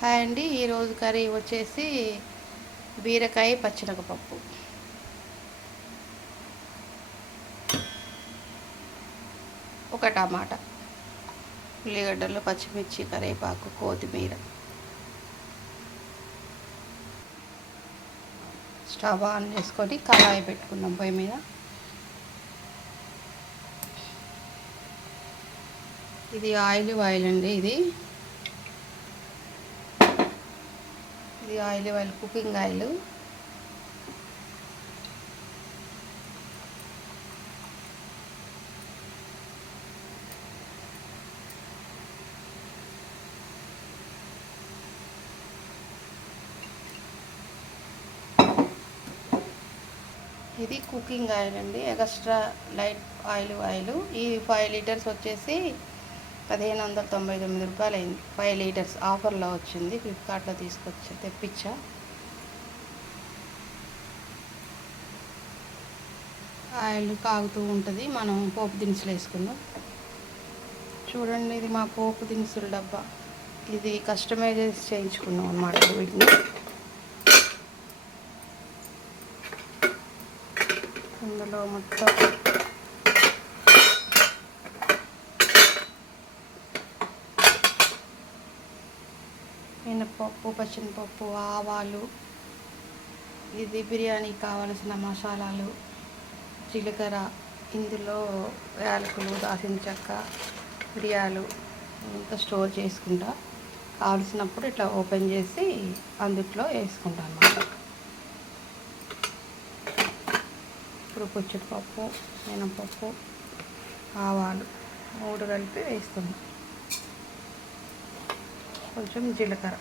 Hi అండి. ఈరోజు curry వచ్చేసి బీరకాయ పచ్చిమిరపపప్పు, ఒక టమాటా, ఉల్లిగడ్డలు, పచ్చిమిర్చి, కరివేపాకు, కొత్తిమీర. స్టవ్ ఆన్ చేసుకొని కళాయి పెట్టుకున్నాం పొయ్యి మీద. ఇది ఆయిల్ అండి. ఇది ఆయిల్ కుకింగ్ ఆయిల్. ఇది కుకింగ్ ఆయిల్ అండి, ఎక్స్ట్రా లైట్ ఆయిల్. ఈ 5 లీటర్స్ వచ్చేసి 1599 రూపాయలు అయింది. 5 లీటర్స్ ఆఫర్లో వచ్చింది, ఫ్లిప్కార్ట్లో తెప్పించా. ఆయిల్ కాగుతూ ఉంటుంది, మనం పోపు దినుసులు వేసుకుందాం. చూడండి, ఇది మా పోపు దినుసుల డబ్బా. ఇది కస్టమైజ్ చేయించుకున్నాం అన్నమాట. వీటిని ఇందులో మొత్తం మినపప్పు, పచ్చిమిరపప్పు, ఆవాలు, ఇది బిర్యానీకి కావలసిన మసాలాలు, జీలకర్ర, ఇందులో యాలకులు, దాల్చిన చెక్క, మిరియాలు ఇంత స్టోర్ చేసుకుంటా. కావలసినప్పుడు ఇట్లా ఓపెన్ చేసి అందుట్లో వేసుకుంటా అన్నమాట. ఇప్పుడు పుచ్చిపప్పు, మినపప్పు, ఆవాలు 3 కలిపి వేస్తున్నాం. కొంచెం జీలకర్ర.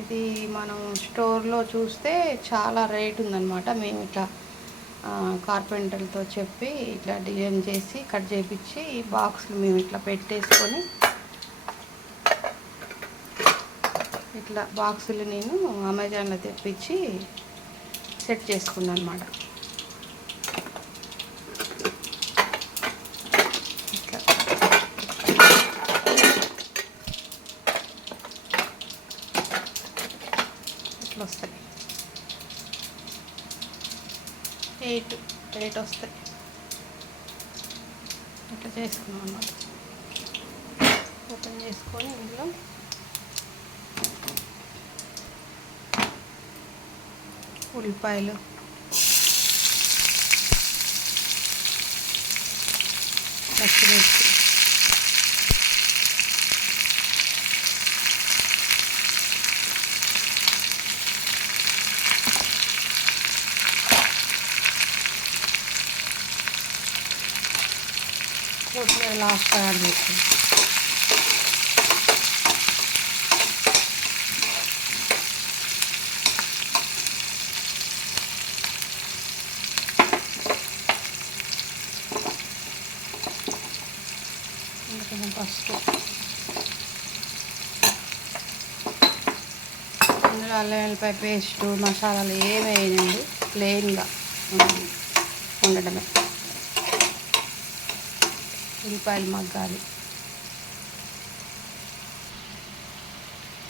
ఇది మనం స్టోర్లో చూస్తే చాలా రేట్ ఉందన్నమాట. మేము ఇట్లా కార్పెంటర్లతో చెప్పి ఇట్లా డిజైన్ చేసి కట్ చేయించి ఈ బాక్స్లు మేము ఇట్లా పెట్టేసుకొని ఇట్లా బాక్సులు నేను అమెజాన్లో తెప్పించి సెట్ చేసుకున్నాను అన్నమాట. ఇట్లా ఇట్లా వస్తాయి, 8 వస్తాయి. ఇట్లా చేసుకున్నాం అన్నమాట. ఓపెన్ చేసుకొని ఇందులో ఉల్లిపాయలు, పచ్చిమిర్చి, కొత్తిమీర లాస్ట్ యాడ్ చేస్తాం. కొంచెం పసుపు, ఇందులో అల్లం వెల్లిపాయ పేస్టు, మసాలాలు ఏమి వేయనండి, ప్లెయిన్గా ఉండడమే. ఉల్లిపాయలు మగ్గాలి.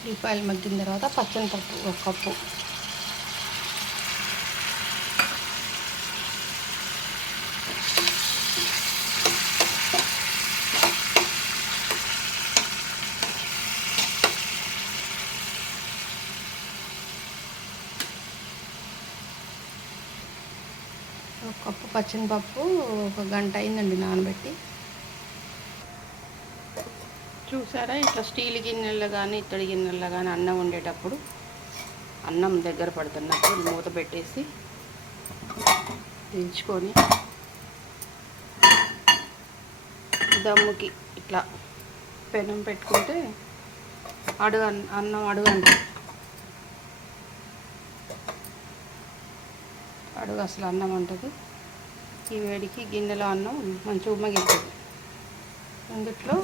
ఉల్లిపాయలు మగ్గిన తర్వాత పచ్చనిపప్పు 1 కప్పు, పచ్చనిపప్పు 1 గంట అయిందండి నానబెట్టి. చూసారా, ఇట్లా స్టీల్ గిన్నెల్లో కానీ ఇత్తడి గిన్నెల్లో కానీ అన్నం వండేటప్పుడు అన్నం దగ్గర పడుతున్నప్పుడు మూత పెట్టేసి దించుకొని దమ్ముకి ఇట్లా పెనం పెట్టుకుంటే అన్నం అడుగు అసలు అన్నం అంటది. ఈ వేడికి గిన్నెలో అన్నం మంచిగా ఉమ్మగిస్తుంది. అందుట్లో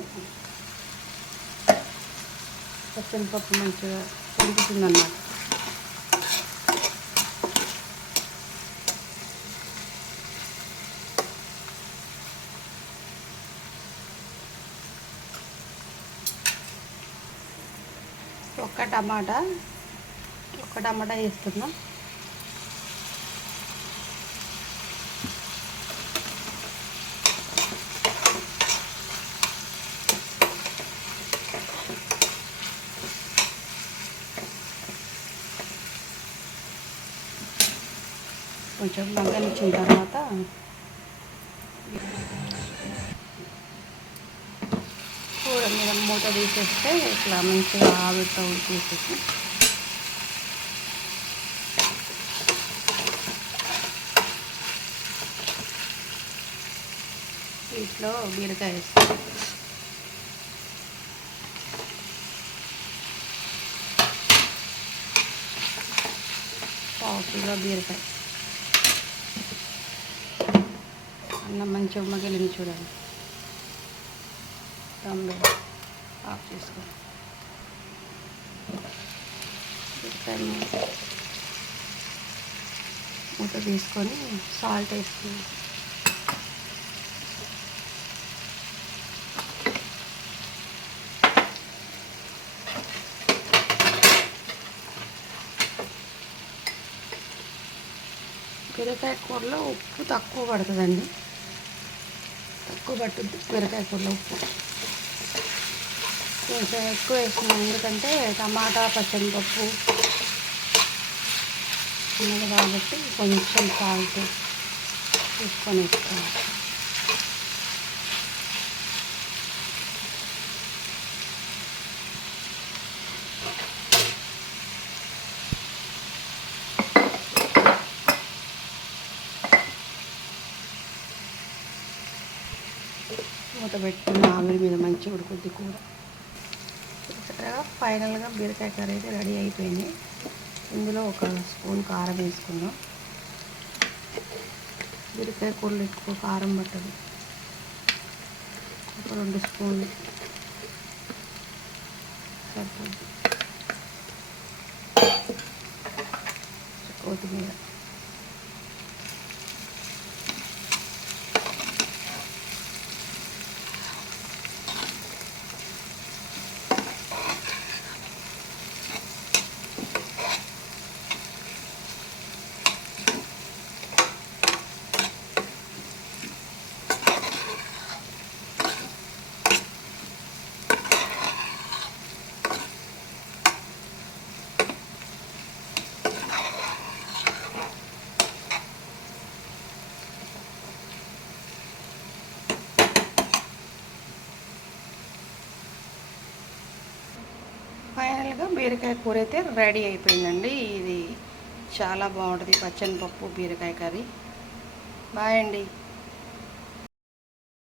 పచ్చనిపప్పు మంచిగా ఉడుకుతుందన్నమాట. ఒక టమాటా వేస్తున్నా. కొంచెం మగ్గనిచ్చిన తర్వాత కూర మీద మూత తీసేస్తే ఇట్లా మంచిగా ఆవిరితో ఉడికేసేసి వీటిలో బీరకాయ వేస్తాం. పావు కిలో బీరకాయ. అన్నం మంచిగా మగిలింది చూడండి. దమ్ము ఆఫ్ చేసుకోండి. బీరకాయ మూత తీసుకొని సాల్ట్ వేసుకుని బీరకాయ కూరలో ఉప్పు తక్కువ పడుతుందండి. తక్కువ పట్టుద్ది బీరకాయ కూరలో ఉప్పు. కొంచెం ఎక్కువ వేసినాం, ఎందుకంటే టమాటా పచ్చనిపప్పు ఉన్నది కాబట్టి కొంచెం సాల్ట్ తీసుకొని వేసుకోవాలి. మూత పెట్టుకున్న ఆవిరి మీద మంచిగా ఉడుకుద్ది కూర. ఫైనల్గా బీరకాయ కర్రీ అయితే రెడీ అయిపోయింది. ఇందులో ఒక స్పూన్ కారం వేసుకుందాం. బీరకాయ కూరలు ఎక్కువ కారం పట్టదు. ఒక 2 స్పూన్లు సరిపోద్ది. కొత్తిమీర, ఫైనల్గా బీరకాయ కూర అయితే రెడీ అయిపోయిందండి. ఇది చాలా బాగుంటుంది, పచ్చని పప్పు బీరకాయ కర్రీ. బాయ్ అండి.